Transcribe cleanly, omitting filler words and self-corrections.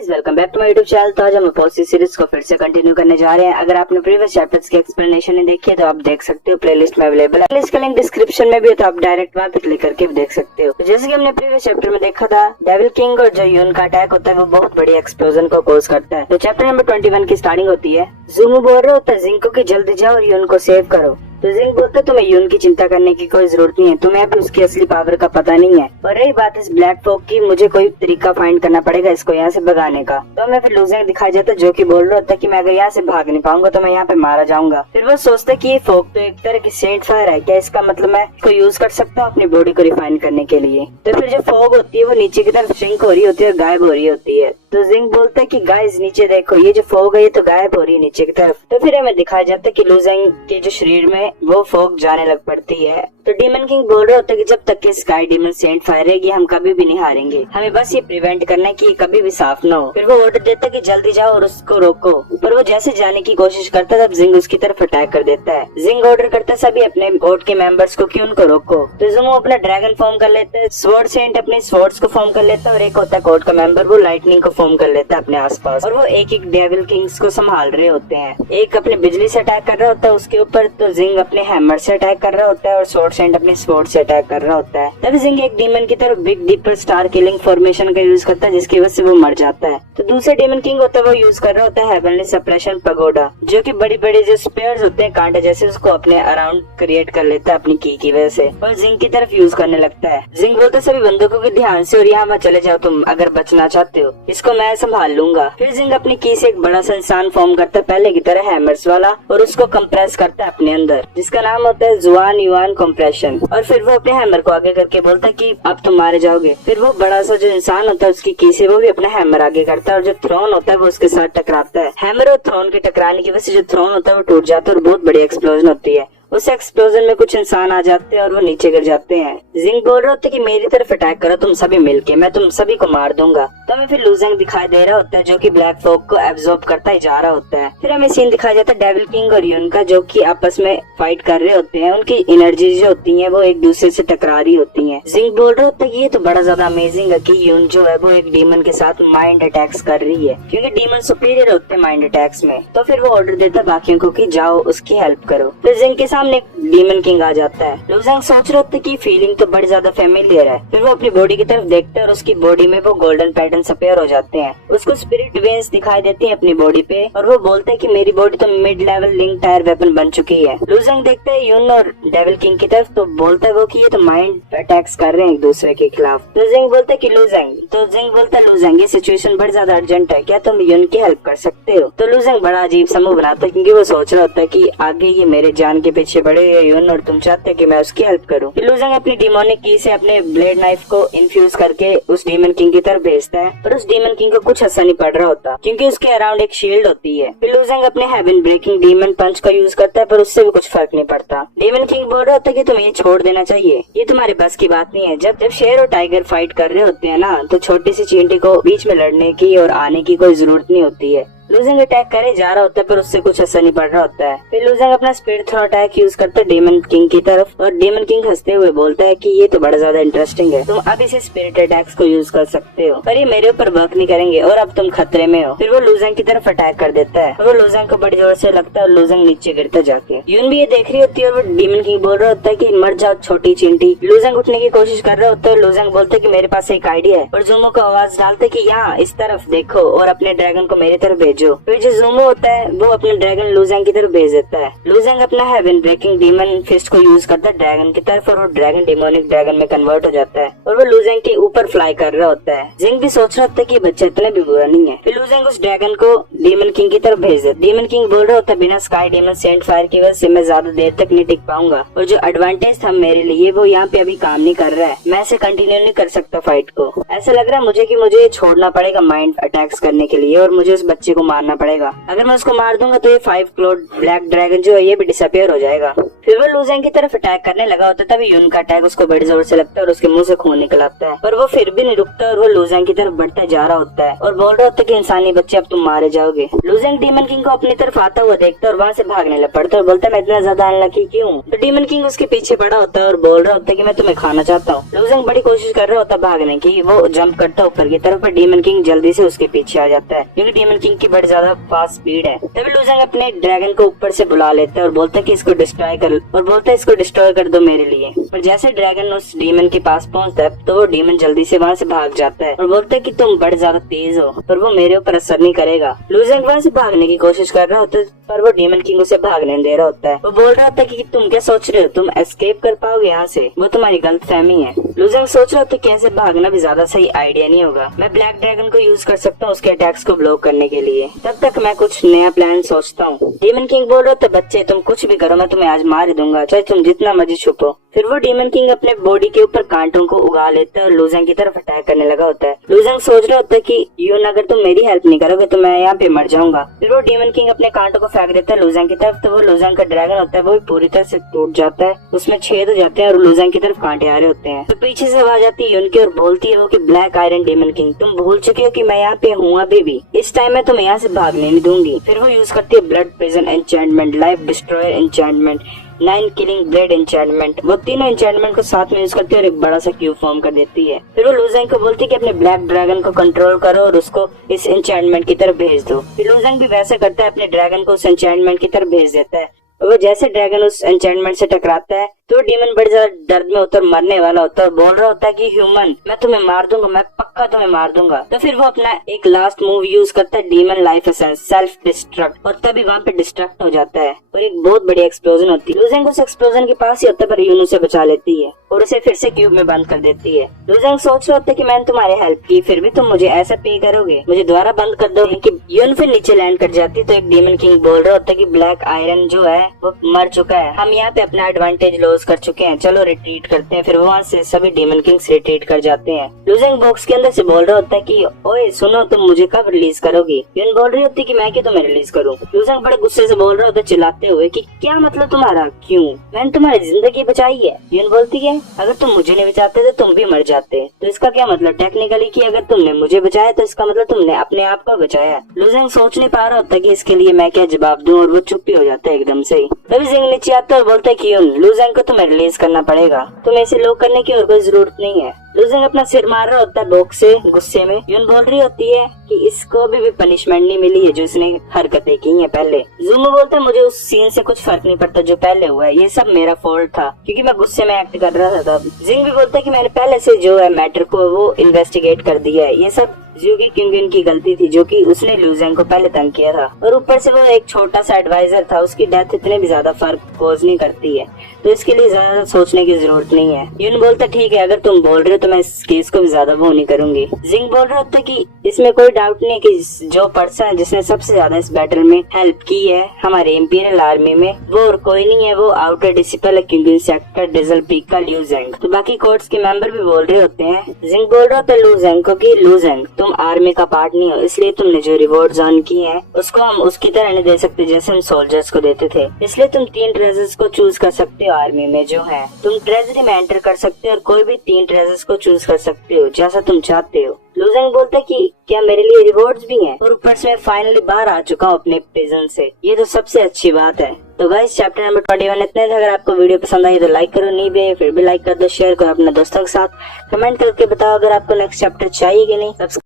Guys, welcome back to my YouTube channel. तो आज हम पोस्ट सीरीज को फिर से कंटिन्यू करने जा रहे हैं। अगर आपने प्रीवियस चैप्टर्स की एक्सप्लेनेशन नहीं देखी है तो आप देख सकते हो, प्लेलिस्ट में अवेलेबल है। प्लेलिस्ट का लिंक डिस्क्रिप्शन में भी है, तो आप डायरेक्ट वहां पे क्लिक करके भी देख सकते हो। तो जैसे कि हमने प्रीवियस चैप्टर में देखा था, डेविल किंग और जो यून का अटैक होता है वो बहुत बड़ी एक्सप्लोजन को कॉज करता है। तो चैप्टर नंबर 21 की स्टार्टिंग होती है। ज़ूमू बोल रहा होता है जिंग को कि जल्दी जाओ और यून को सेव करो। तो जिंग बोलता तुम्हें यून की चिंता करने की कोई जरूरत नहीं है, तुम्हें अभी उसकी असली पावर का पता नहीं है। और रही बात इस ब्लैक फॉग की, मुझे कोई तरीका फाइंड करना पड़ेगा इसको यहाँ से भगाने का। तो हमें फिर लूजिंग दिखाई जाता है जो कि बोल रहा होता है कि मैं अगर यहाँ से भाग नहीं पाऊंगा तो मैं यहाँ पे मारा जाऊंगा। फिर वो सोचता है कि ये फॉग तो एक तरह की सेंट फायर है, क्या इसका मतलब मैं इसको यूज कर सकता हूँ अपनी बॉडी को रिफाइन करने के लिए। तो फिर जो फॉग होती है वो नीचे की तरफ श्रिंक हो रही होती है और गायब हो रही होती है। तो जिंग बोलता है कि गाइस नीचे देखो, ये जो फॉग है ये तो गायब हो रही है नीचे की तरफ। तो फिर हमें दिखाया जाता है कि लूजिंग के जो शरीर में वो फॉग जाने लग पड़ती है। तो डीमन किंग बोल रहे होते हैं कि जब तक कि स्काई डीमन सेंट फायर रहेगी हम कभी भी नहीं हारेंगे, हमें बस ये प्रिवेंट करना है कि ये कभी भी साफ ना हो। फिर वो ऑर्डर देता है कि जल्दी जाओ और उसको रोको, पर वो जैसे जाने की कोशिश करता है तब जिंग उसकी तरफ अटैक कर देता है। जिंग ऑर्डर करता है सभी अपने कोर्ट के मेंबर्स को कि उनको रोको। तो जिंग अपना ड्रैगन फॉर्म कर लेता है, स्वॉर्ड सेंट अपने स्वॉर्ड्स को फॉर्म कर लेता है और एक होता है कोर्ट का मेंबर वो लाइटनिंग को फॉर्म कर लेता है अपने आसपास। और वो एक एक डेविल किंग्स को संभाल रहे होते हैं। एक अपने बिजली से अटैक कर रहा होता है उसके ऊपर, तो जिंग अपने हैमर से अटैक कर रहा होता है और स्वॉर्ड सेंट अपने स्वॉर्ड से अटैक कर रहा होता है। तभी जिंग एक डीमन की तरफ big deeper star killing formation का यूज करता है जिसकी वजह से वो मर जाता है। तो दूसरे डीमन किंग होता है वो यूज कर रहा होता है हेवनली सप्रेशन पगोडा, जो कि बड़ी बड़ी जो स्पेयर्स होते हैं कांटे जैसे उसको अपने अराउंड क्रिएट कर लेता है अपनी की वजह से और जिंग की तरफ यूज करने लगता है। जिंग बोलता है सभी बंदूकों के ध्यान से और यहाँ मत चले जाओ तुम, अगर बचना चाहते हो इसको मैं संभाल लूंगा। फिर जिंग अपनी की से एक बड़ा सा इंसान फॉर्म करता है पहले की तरह हैमर्स वाला और उसको कंप्रेस करता है अपने अंदर, जिसका नाम होता है जुआन युआन कंप्रेशन। और फिर वो अपने हैमर को आगे करके बोलता है कि अब तुम मारे जाओगे। फिर वो बड़ा सा जो इंसान होता है उसकी की से वो भी अपना हैमर आगे करता है और जो थ्रोन होता है वो उसके साथ टकराता है। हैमर और थ्रोन के टकराने की वजह से जो थ्रोन होता है वो टूट जाता है और बहुत बड़ी एक्सप्लोजन होती है। उस एक्सप्लोजन में कुछ इंसान आ जाते हैं और वो नीचे गिर जाते हैं। जिंग बोल रहे होते हैं कि मेरी तरफ अटैक करो तुम सभी मिलके, मैं तुम सभी को मार दूंगा। तो हमें फिर लूजिंग दिखाई दे रहा होता है जो कि ब्लैक फॉग को एब्जॉर्ब करता ही जा रहा होता है। फिर हमें सीन दिखाया जाता है डेविल किंग और यून का, जो कि आपस में फाइट कर रहे होते हैं। उनकी एनर्जी जो होती है वो एक दूसरे से टकरा रही होती है। जिंग बोल रहे होता है कि ये तो बड़ा ज्यादा अमेजिंग है कि यून जो है वो एक डीमन के साथ माइंड अटैक्स कर रही है, क्योंकि डीमन सुपीरियर होते हैं माइंड अटैक्स में। तो फिर वो ऑर्डर देता है बाकियों को कि जाओ उसकी हेल्प करो। फिर जिंग के सामने डीमन किंग आ जाता है। लूजिंग सोच रहे होते कि फीलिंग तो बड़ी ज्यादा फेमिलियर है। फिर वो अपनी बॉडी की तरफ देखते हैं और उसकी बॉडी में वो गोल्डन पैटर्न अपीयर हो जाते हैं। उसको स्पिरिट वेन्स दिखाई देती हैं अपनी बॉडी पे और वो बोलते हैं कि मेरी बॉडी तो mid level link tyre weapon बन चुकी है। लूजिंग देखते हैं यून और डेविल किंग की तरफ, तो बोलता है वो कि ये तो माइंड अटैक्स कर रहे हैं एक दूसरे के खिलाफ। तो जिंग बोलता है कि लूजिंग, तो जिंग बोलता है लूजिंग ये सिचुएशन बड़ी ज्यादा अर्जेंट है, क्या तुम यून की हेल्प कर सकते हो। तो लूजिंग बड़ा अजीब समूह बनाता है क्योंकि वो सोच रहा होता है कि आगे ये मेरे जान के पीछे बड़े यून और तुम चाहते कि मैं उसकी हेल्प करूं। लूजिंग अपनी डिमोनिक की से अपने ब्लेड नाइफ को इन्फ्यूज करके उस डीमन किंग की तरफ भेजता है, पर उस डीमन किंग को कुछ असर नहीं पड़ रहा होता क्योंकि उसके अराउंड एक शील्ड होती है। फिर लूजिंग अपने हेवन ब्रेकिंग डीमन पंच का यूज करता है पर उससे भी कुछ फर्क नहीं पड़ता। डीमन किंग बोल रहा होता है कि तुम्हें ये छोड़ देना चाहिए, ये तुम्हारे बस की बात नहीं है। जब शेर और टाइगर फाइट कर रहे होते हैं ना, तो छोटी सी चींटी को बीच में लड़ने की और आने की कोई जरूरत नहीं होती है। लूजिंग अटैक करे जा रहा होता है पर उससे कुछ असर नहीं पड़ रहा होता है। फिर लूजिंग अपना स्पिरिट थ्रो अटैक यूज करता है डेमन किंग की तरफ और डेमन किंग हंसते हुए बोलता है कि ये तो बड़ा ज्यादा इंटरेस्टिंग है, तुम अब इसे स्पिरिट अटैक्स को यूज कर सकते हो, पर ये मेरे ऊपर वर्क नहीं करेंगे और अब तुम खतरे में हो। फिर वो लूजिंग की तरफ अटैक कर देता है और वो लूजिंग को बड़ी जोर से लगता है और लूजिंग नीचे गिरता जाके। यून भी ये देख रही होती है और वो डेमन किंग बोल रहा होता है कि मर जाओ छोटी चिंटी। लूजिंग उठने की कोशिश कर रहा होता है, लूजिंग बोलता है कि मेरे पास एक आइडिया है और ज़ूमो को आवाज डालते कि यहाँ इस तरफ देखो और अपने ड्रैगन को मेरी तरफ भेजो। फिर जो ज़ूमो होता है वो अपने ड्रैगन लूजिंग की तरफ भेज देता है। लूजिंग अपना हेवन ब्रेकिंग डीमन फिस्ट को यूज करता है ड्रैगन की तरफ और वो ड्रैगन डिमोनिक ड्रैगन में कन्वर्ट हो जाता है और वो लूजिंग के ऊपर फ्लाई कर रहा होता है। जिंग भी सोच रहा होता है कि बच्चा इतना भी बुरा नहीं है। फिर लूजिंग उस ड्रैगन को डीमन किंग की तरफ भेज देता है। डीमन किंग बोल रहा होता है बिना स्काई डीमन सेंट फायर की वजह से मैं ज्यादा देर तक नहीं टिक पाऊंगा और जो एडवांटेज था मेरे लिए वो यहाँ पे अभी काम नहीं कर रहा है, मैं ऐसे कंटिन्यू नहीं कर सकता फाइट को। ऐसा लग रहा है मुझे कि मुझे छोड़ना पड़ेगा माइंड अटैक्स करने के लिए और मुझे उस बच्चे को मारना पड़ेगा। अगर मैं उसको मार दूंगा तो ये 5 क्लोड ब्लैक ड्रैगन जो है ये भी डिसअपियर हो जाएगा। फिर वो लूजेंग की तरफ अटैक करने लगा होता है। तभी यून का अटैक उसको बड़ी जोर से लगता है और उसके मुंह से खून निकल आता है, पर वो फिर भी नहीं रुकता और वो लूजेंग की तरफ बढ़ता जा रहा होता है और बोल रहा होता है कि इंसानी बच्चे अब तुम मारे जाओगे। लूजेंग डीमन किंग को अपनी तरफ आता हुआ देखता है और वहाँ से भागने लग पड़ता है और बोलता है मैं इतना ज्यादा अनलकी क्यों। तो डीमन किंग उसके पीछे पड़ा होता है और बोल रहा होता है कि मैं तुम्हें खाना चाहता हूँ। लूजेंग बड़ी कोशिश कर रहा होता है भागने की, वो जंप करता है ऊपर की तरफ, पर डीमन किंग जल्दी से उसके पीछे आ जाता है क्योंकि डीमन किंग की बड़ी ज्यादा फास्ट स्पीड है। तभी लूजेंग अपने ड्रैगन को ऊपर से बुला लेता है और बोलता है कि इसको डिस्ट्रॉय कर दो मेरे लिए। पर जैसे ड्रैगन उस डीमन के पास पहुंचता है तो वो डीमन जल्दी से वहाँ से भाग जाता है और बोलता है कि तुम बड़े ज्यादा तेज हो पर वो मेरे ऊपर असर नहीं करेगा। लूजेंग वहाँ से भागने की कोशिश कर रहा होता है पर वो डीमन किंग उसे भागने दे रहा होता है। वो बोल रहा होता है कि तुम क्या सोच रहे हो, तुम एस्केप कर पाओगे यहाँ से, वो तुम्हारी गलतफहमी है। लूजेंग सोच रहा होता है कि ऐसे भागना भी ज्यादा सही आइडिया नहीं होगा, मैं ब्लैक ड्रैगन को यूज कर सकता हूँ उसके अटैक्स को ब्लॉक करने के लिए, तब तक मैं कुछ नया प्लान सोचता हूँ। डीमन किंग बोल रहा होता है बच्चे तुम कुछ भी करो मैं तुम्हें आज मार ही दूंगा, चाहे तुम जितना मर्जी छुपो। फिर वो डीमन किंग अपने बॉडी के ऊपर कांटों को उगा लेता है और लूजेंग की तरफ अटैक करने लगा होता है। लूजेंग सोच रहा होता है कि यून अगर तुम मेरी हेल्प नहीं करोगे तो मैं यहाँ पे मर जाऊंगा। फिर वो डीमन किंग अपने कांटों को फेंक देता है लूजेंग की तरफ, तो वो लूजेंग का ड्रैगन होता है वो पूरी तरह से टूट जाता है, उसमें छेद हो जाते हैं और लूजेंग की तरफ कांटे आ रहे होते हैं। तो पीछे से आवाज आती है यून की और बोलती है वो कि ब्लैक आयरन डीमन किंग तुम भूल चुके हो कि मैं यहाँ पे हूँ अभी भी, इस टाइम में तुम्हें यहाँ से भागने नहीं दूंगी। फिर वो यूज करती है blood prison enchantment, life destroyer enchantment, 9 killing blade enchantment, वो तीनों एन्चेंटमेंट को साथ में यूज करती है और एक बड़ा सा क्यूब फॉर्म कर देती है। फिर वो लूजेंग को बोलती है कि अपने ब्लैक ड्रैगन को कंट्रोल करो और उसको इस एन्चेंटमेंट की तरफ भेज दो। फिर लूजेंग भी वैसा करता है, अपने ड्रैगन को उस एन्चेंटमेंट की तरफ भेज देता है और वो जैसे ड्रैगन उस एन्चेंटमेंट से टकराता है तो डीमन बड़ी ज्यादा दर्द में उतर मरने वाला होता है और बोल रहा होता है कि ह्यूमन मैं तुम्हें मार दूंगा, मैं पक्का तुम्हें मार दूंगा। तो फिर वो अपना एक लास्ट मूव यूज करता है demon life essence self destruct, और तभी वहाँ पे डिस्ट्रक्ट हो जाता है और एक बहुत बड़ी एक्सप्लोजन होती है। लूजेंग उस एक्सप्लोजन के पास ही होता है पर यून उसे बचा लेती है और उसे फिर से क्यूब में बंद कर देती है। लूजेंग सोच रहा होता है कि मैंने तुम्हारी हेल्प की फिर भी तुम मुझे ऐसा पे करोगे, मुझे दोबारा बंद कर दो। कि यून फिर नीचे लैंड कर जाती है तो एक डीमन किंग बोल रहा होता है कि ब्लैक आयरन जो है वो मर चुका है, हम यहाँ पे अपना एडवांटेज लॉस कर चुके हैं, चलो रिट्रीट करते हैं। फिर वहाँ से सभी डीमन किंग्स रिट्रीट कर जाते हैं। लूजेंग बॉक्स के अंदर से बोल रहा होता है कि ओए सुनो तुम मुझे कब रिलीज करोगी। यून बोल रही होती है कि मैं क्यों तुम्हें रिलीज करूँ। लूजेंग बड़े गुस्से से बोल रहा होता है चिल्लाते हुए कि क्या मतलब तुम्हारा, क्यों, मैंने तुम्हारी जिंदगी बचाई है। यून बोलती है अगर तुम मुझे नहीं बचाते तो तुम भी मर जाते, तो इसका क्या मतलब टेक्निकली कि अगर तुमने मुझे बचाया तो इसका मतलब तुमने अपने आप को बचाया। लूजेंग सोच नहीं पा रहा होता कि इसके लिए मैं क्या जवाब दूं और वो चुप ही हो जाता है एकदम से ही। तभी जिंग नीचे आता है और बोलता है कि यून लूजेंग को तुम्हें रिलीज करना पड़ेगा, तुम्हें इसे लॉक करने की और कोई जरूरत नहीं है। लूजेंग अपना सिर मार रहा होता है बॉक्स से गुस्से में। यून बोल रही होती है कि इसको अभी भी पनिशमेंट नहीं मिली है जो इसने हरकतें की हैं पहले। ज़ूमो बोलता है मुझे उस सीन से कुछ फर्क नहीं पड़ता जो पहले हुआ है, ये सब मेरा फॉल्ट था क्योंकि मैं गुस्से में एक्ट कर रहा था। जिंग भी बोलता है कि मैंने पहले से जो है मैटर को वो इन्वेस्टिगेट कर दिया है, ये सब ज़्यूगी किंगन की गलती थी जो कि उसने लूजेंग को पहले तंग किया था और ऊपर से वो एक छोटा सा एडवाइजर था, उसकी डेथ इतने भी ज्यादा फर्क कॉज नहीं करती है तो इसके लिए ज्यादा सोचने की जरूरत नहीं है। यून बोलता ठीक है अगर तुम बोल रहे हो तो मैं इस केस को भी ज्यादा वो नहीं करूंगी। जिंग बोल रहा होता कि इसमें कोई डाउट नहीं कि जो पर्सन जिसने सबसे ज्यादा इस बैटल में हेल्प की है हमारे इंपीरियल आर्मी में वो और कोई नहीं है, वो आउटर डिसिपल किंगन सेक्टर डिजल पीक का लूजेंग। तो बाकी कोर्ट्स के मेंबर भी बोल रहे होते हैं। जिंग बोल रहा होता है लूजेंग को कि लूजेंग तुम आर्मी का पार्ट नहीं हो, इसलिए तुमने जो रिवॉर्ड अर्न की है उसको हम उसकी तरह नहीं दे सकते जैसे हम सोल्जर्स को देते थे, इसलिए तुम 3 ट्रेजर्स को चूज कर सकते हो आर्मी में जो है, तुम ट्रेजरी में एंटर कर सकते हो और कोई भी 3 ट्रेजर्स को चूज कर सकते हो जैसा तुम चाहते हो। लूजेंग बोलता है कि क्या मेरे लिए रिवॉर्ड्स भी हैं और ऊपर से मैं फाइनली बाहर आ चुका हूँ अपने प्रिजन से, ये तो सबसे अच्छी बात है। तो गाइस चैप्टर नंबर 21 इतने थे। अगर आपको वीडियो पसंद आई तो लाइक करो, नहीं भी फिर भी लाइक कर दो, शेयर करो अपने दोस्तों के साथ, कमेंट करके बताओ अगर आपको नेक्स्ट चैप्टर चाहिए कि नहीं।